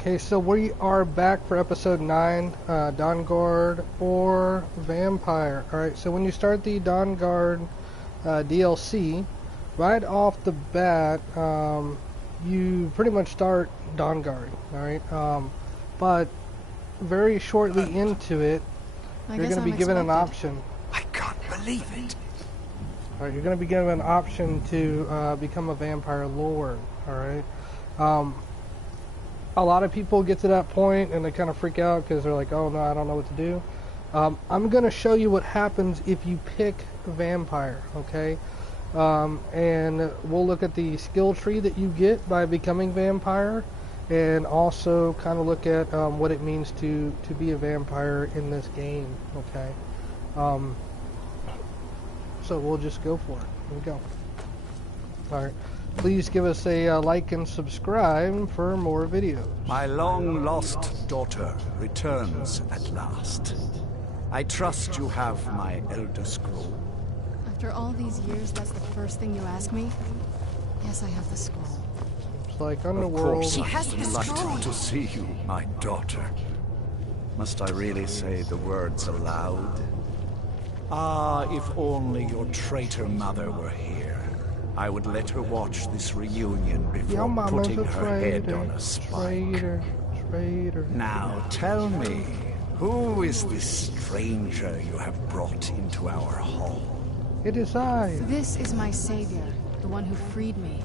Okay, so we are back for episode 9, Dawnguard or Vampire. Alright, so when you start the Dawnguard DLC, right off the bat, you pretty much start Dawnguard, alright? But very shortly into it, you're going to be given an option. I can't believe it. Alright, you're going to be given an option to become a vampire lord, alright? A lot of people get to that point and they kind of freak out because they're like, oh no, I don't know what to do. I'm going to show you what happens if you pick vampire, okay? And we'll look at the skill tree that you get by becoming vampire, and also kind of look at what it means to be a vampire in this game, okay? So we'll just go for it. Here we go. Alright. Please give us a like and subscribe for more videos. My long-lost daughter returns at last. I trust you have my Elder Scroll. After all these years, that's the first thing you ask me? Yes, I have the scroll. It's like Underworld. Of course, I'm delighted to see you, my daughter. Must I really say the words aloud? Ah, if only your traitor mother were here. I would let her watch this reunion before putting her head on a spike. Traitor. Now tell me, who is this stranger you have brought into our hall? It is I. This is my savior, the one who freed me.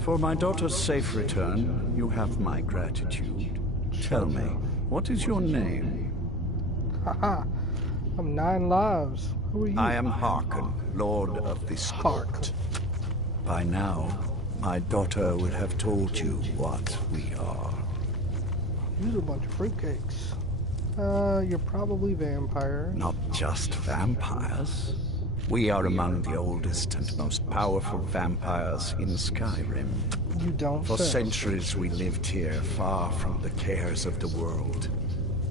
For my daughter's safe return, you have my gratitude. Tell me, what is your name? Haha, I'm 9 lives. Who are you? I am Harken, Lord of this court. By now, my daughter would have told you what we are. You're a bunch of fruitcakes. You're probably vampire. Not just vampires. We are among the oldest and most powerful vampires in Skyrim. You don't For say. centuries we lived here, far from the cares of the world.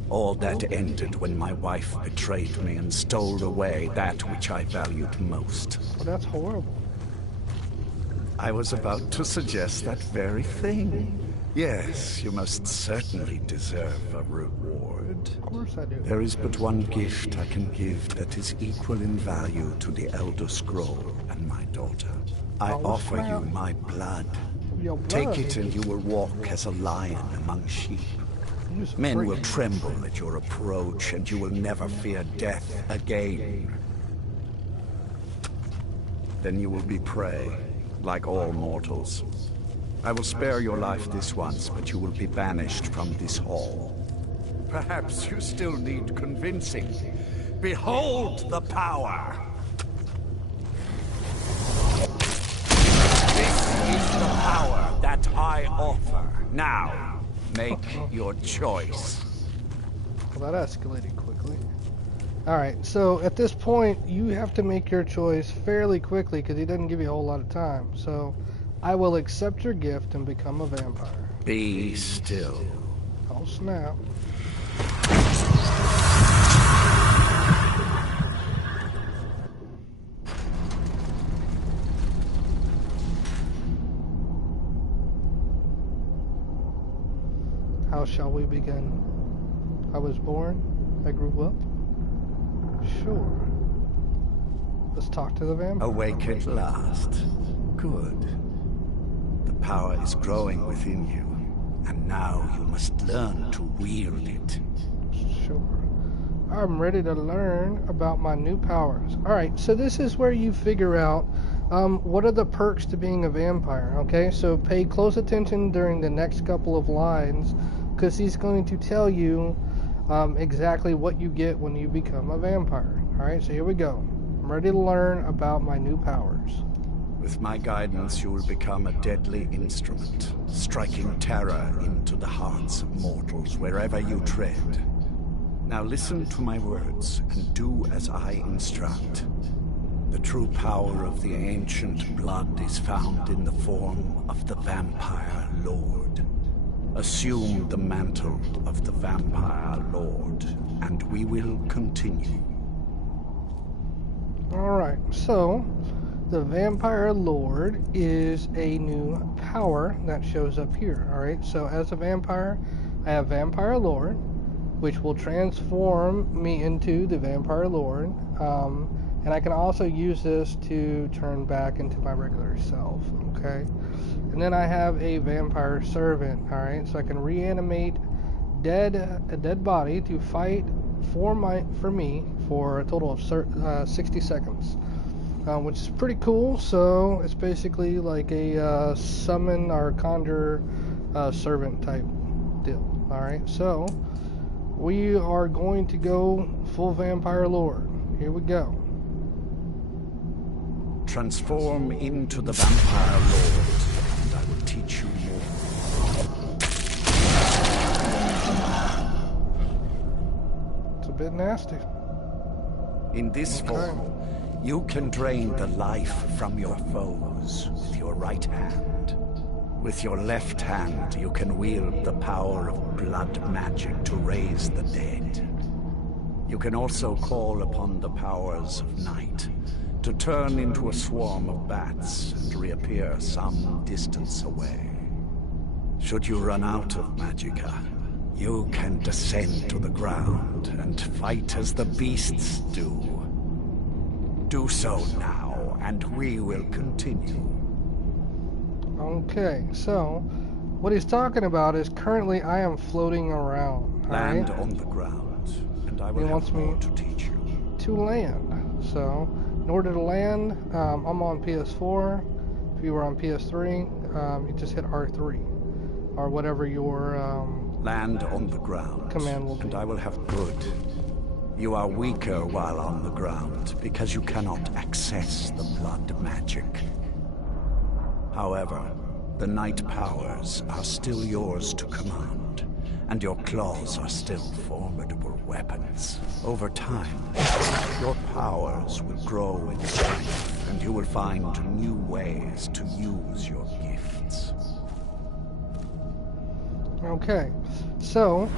All that ended when my wife betrayed me and stole away that which I valued most. Well, that's horrible. I was about to suggest that very thing. Yes, you most certainly deserve a reward. Of course I do. There is but one gift I can give that is equal in value to the Elder Scroll and my daughter. I offer you my blood. Your blood. Take it and you will walk as a lion among sheep. Men will tremble at your approach, and you will never fear death again. Then you will be prey, like all mortals. I will spare your life this once, but you will be banished from this hall. Perhaps you still need convincing. Behold the power! This is the power that I offer. Now, make your choice. Well, that escalated quickly. Alright, so at this point, you have to make your choice fairly quickly because he doesn't give you a whole lot of time. So, I will accept your gift and become a vampire. Be still. Oh, snap. How shall we begin? I was born. I grew up. Sure. Let's talk to the vampire. Awake at last. Good. The power is growing within you, and now you must learn to wield it. Sure. I'm ready to learn about my new powers. Alright, so this is where you figure out what are the perks to being a vampire, okay? So pay close attention during the next couple of lines, because he's going to tell you exactly what you get when you become a vampire. Alright, so here we go. I'm ready to learn about my new powers. With my guidance, you will become a deadly instrument, striking terror into the hearts of mortals wherever you tread. Now listen to my words and do as I instruct. The true power of the ancient blood is found in the form of the Vampire Lord. Assume the mantle of the Vampire Lord, and we will continue. Alright, so the Vampire Lord is a new power that shows up here. Alright, so as a vampire, I have Vampire Lord, which will transform me into the Vampire Lord. And I can also use this to turn back into my regular self. Okay, and then I have a Vampire Servant. Alright, so I can reanimate a dead body to fight for me for a total of 60 seconds. Which is pretty cool. So it's basically like a summon or conjure servant type deal. Alright, so we are going to go full Vampire Lord. Here we go. Transform into the Vampire Lord, and I will teach you more. It's a bit nasty. In this form, you can drain the life from your foes with your right hand. With your left hand, you can wield the power of blood magic to raise the dead. You can also call upon the powers of night to turn into a swarm of bats and reappear some distance away. Should you run out of magicka, you can descend to the ground and fight as the beasts do. Do so now, and we will continue. Okay, so what he's talking about is currently I am floating around. Land on the ground, and I will have more to teach you. To land. So, in order to land, I'm on PS4. If you were on PS3, you just hit R3 or whatever your land on the ground command will be. And I will have good. You are weaker while on the ground because you cannot access the blood magic. However, the night powers are still yours to command, and your claws are still formidable weapons. Over time, your powers will grow in strength, and you will find new ways to use your gifts. Okay, so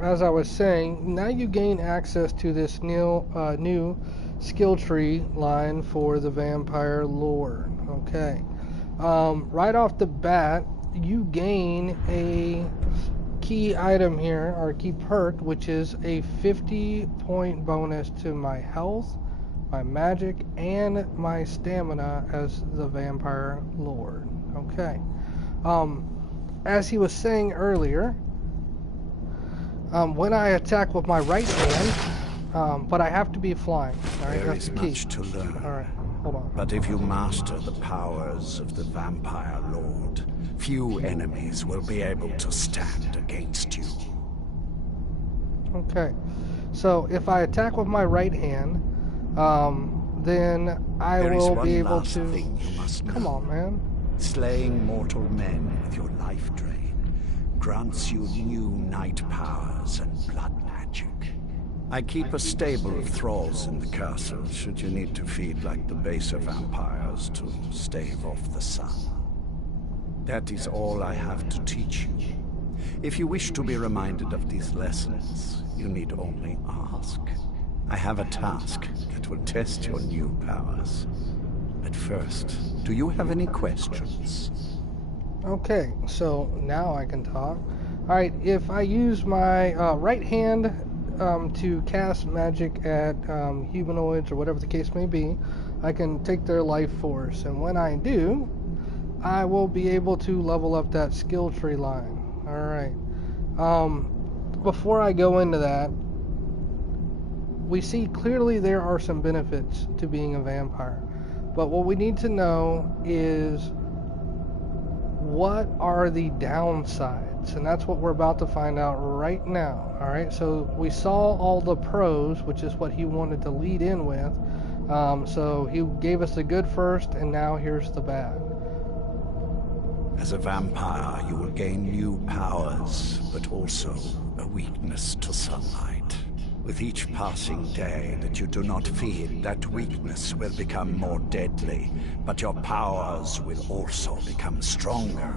as I was saying, now you gain access to this new skill tree line for the Vampire Lord. Okay, right off the bat, you gain a key item here, or key perk, which is a 50-point bonus to my health, my magic, and my stamina as the Vampire Lord. Okay, as he was saying earlier, when I attack with my right hand, but I have to be flying. All right, there that's is the key. much to learn. All right, hold on. But if you master the powers of the Vampire Lord, few enemies will be able to stand against you. Okay, so if I attack with my right hand, then I will be able to. Thing you must know. Come on, man. Slaying mortal men with your life drain grants you new night powers and blood magic. I keep a stable of thralls in the castle should you need to feed like the baser vampires to stave off the sun. That is all I have to teach you. If you wish to be reminded of these lessons, you need only ask. I have a task that will test your new powers. But first, do you have any questions? Okay, so now I can talk. Alright, if I use my right hand to cast magic at humanoids or whatever the case may be, I can take their life force. And when I do, I will be able to level up that skill tree line. Alright. Before I go into that, we see clearly there are some benefits to being a vampire. But what we need to know is what are the downsides, and that's what we're about to find out right now. Alright, so we saw all the pros, which is what he wanted to lead in with. So he gave us the good first, and now here's the bad. As a vampire, you will gain new powers, but also a weakness to sunlight. With each passing day that you do not feed, that weakness will become more deadly, but your powers will also become stronger.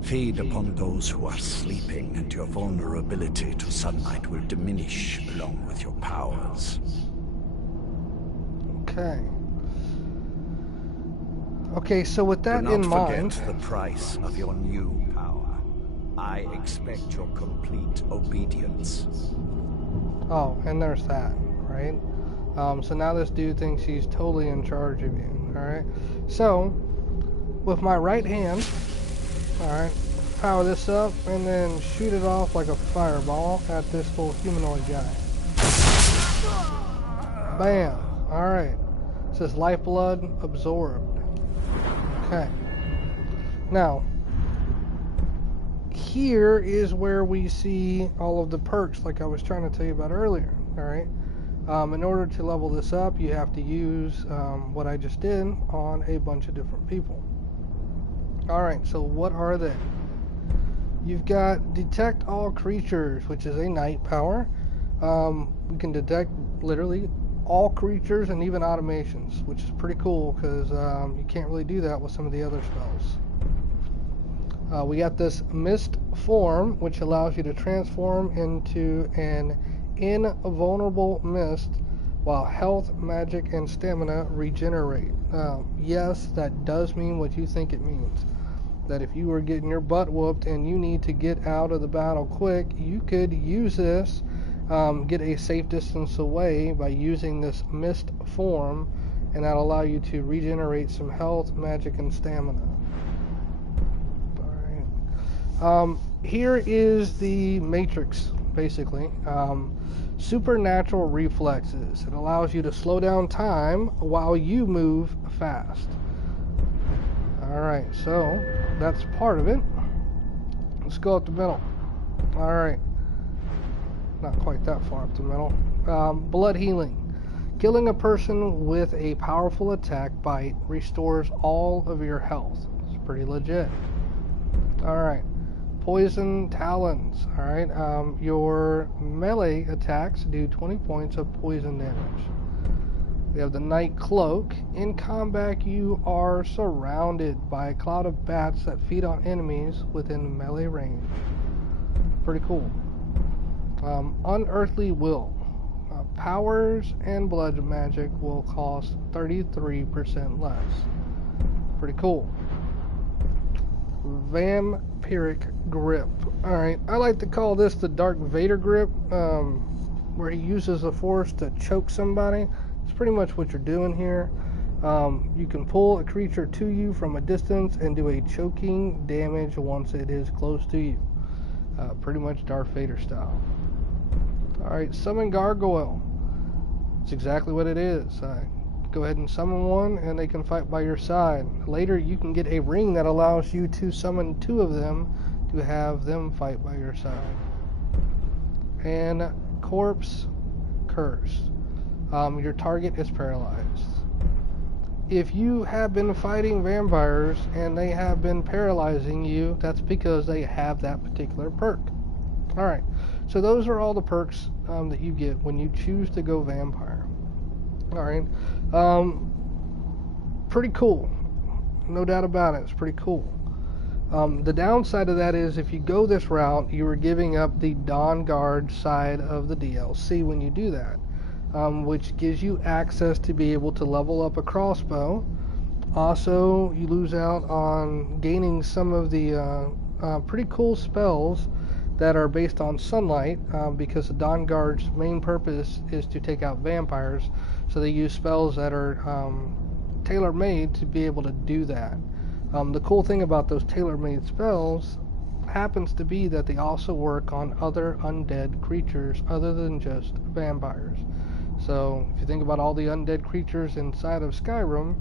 Feed upon those who are sleeping, and your vulnerability to sunlight will diminish along with your powers. Okay. Okay, so with Do that not in forget mind, the price of your new power. I expect your complete obedience. oh, and there's that, right? So now this dude thinks he's totally in charge of you, alright? So, with my right hand, alright, power this up and then shoot it off like a fireball at this little humanoid guy. Bam! Alright. It says lifeblood absorbed. Okay. Now, here is where we see all of the perks like I was trying to tell you about earlier, alright? In order to level this up, you have to use what I just did on a bunch of different people. Alright, so what are they? You've got detect all creatures, which is a night power. We can detect literally all creatures and even automations, which is pretty cool because you can't really do that with some of the other spells. We got this mist form, which allows you to transform into an invulnerable mist while health, magic, and stamina regenerate. Yes, that does mean what you think it means. That if you were getting your butt whooped and you need to get out of the battle quick, you could use this, get a safe distance away by using this mist form, and that'll allow you to regenerate some health, magic, and stamina. Alright. Here is the matrix, basically. Supernatural reflexes. It allows you to slow down time while you move fast. Alright, so that's part of it. Let's go up the middle. Alright. Not quite that far up the middle. Blood healing. Killing a person with a powerful attack bite restores all of your health. It's pretty legit. Alright. Poison talons. Alright. Your melee attacks do 20 points of poison damage. We have the night cloak. In combat, you are surrounded by a cloud of bats that feed on enemies within melee range. Pretty cool. Unearthly will. Powers and blood magic will cost 33% less. Pretty cool. Vampiric grip. Alright, I like to call this the Darth Vader grip, where he uses the force to choke somebody. It's pretty much what you're doing here. You can pull a creature to you from a distance and do a choking damage once it is close to you. Pretty much Darth Vader style. Alright, summon gargoyle. It's exactly what it is. Go ahead and summon one and they can fight by your side. Later you can get a ring that allows you to summon two of them to have them fight by your side. And corpse curse. Your target is paralyzed. If you have been fighting vampires and they have been paralyzing you, that's because they have that particular perk. Alright, so those are all the perks that you get when you choose to go vampire. Alright, pretty cool. No doubt about it, it's pretty cool. The downside of that is if you go this route, you are giving up the Dawnguard side of the DLC when you do that. Which gives you access to be able to level up a crossbow. Also, you lose out on gaining some of the pretty cool spells that are based on sunlight, because the Dawnguard's main purpose is to take out vampires, so they use spells that are tailor-made to be able to do that. The cool thing about those tailor-made spells happens to be that they also work on other undead creatures other than just vampires. So if you think about all the undead creatures inside of Skyrim,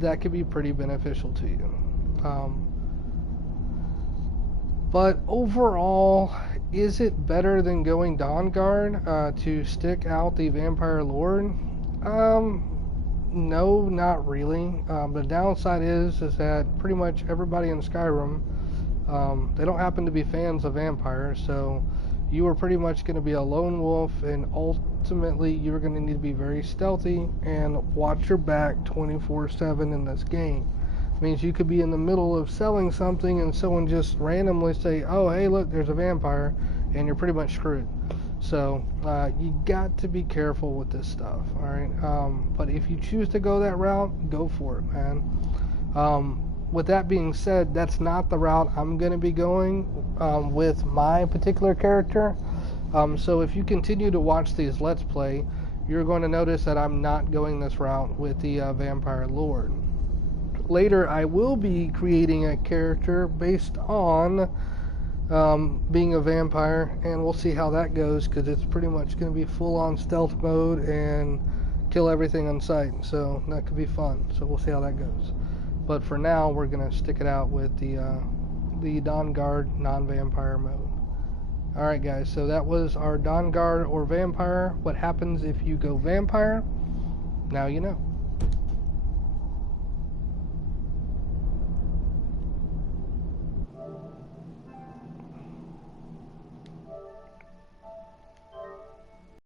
that could be pretty beneficial to you. But overall, is it better than going Dawnguard to stick out the Vampire Lord? No, not really. The downside is that pretty much everybody in Skyrim, they don't happen to be fans of vampires, so you are pretty much going to be a lone wolf, and ultimately you're going to need to be very stealthy and watch your back 24/7 in this game. It means you could be in the middle of selling something and someone just randomly say, oh hey look, there's a vampire, and you're pretty much screwed. So you got to be careful with this stuff. Alright, but if you choose to go that route, go for it, man. With that being said, that's not the route I'm going to be going with my particular character. So if you continue to watch these Let's Play, you're going to notice that I'm not going this route with the Vampire Lord. Later, I will be creating a character based on being a vampire, and we'll see how that goes, because it's pretty much going to be full-on stealth mode and kill everything on sight, so that could be fun. So we'll see how that goes. But for now, we're going to stick it out with the Dawnguard non-vampire mode. Alright guys, so that was our Dawnguard or vampire. What happens if you go vampire? Now you know.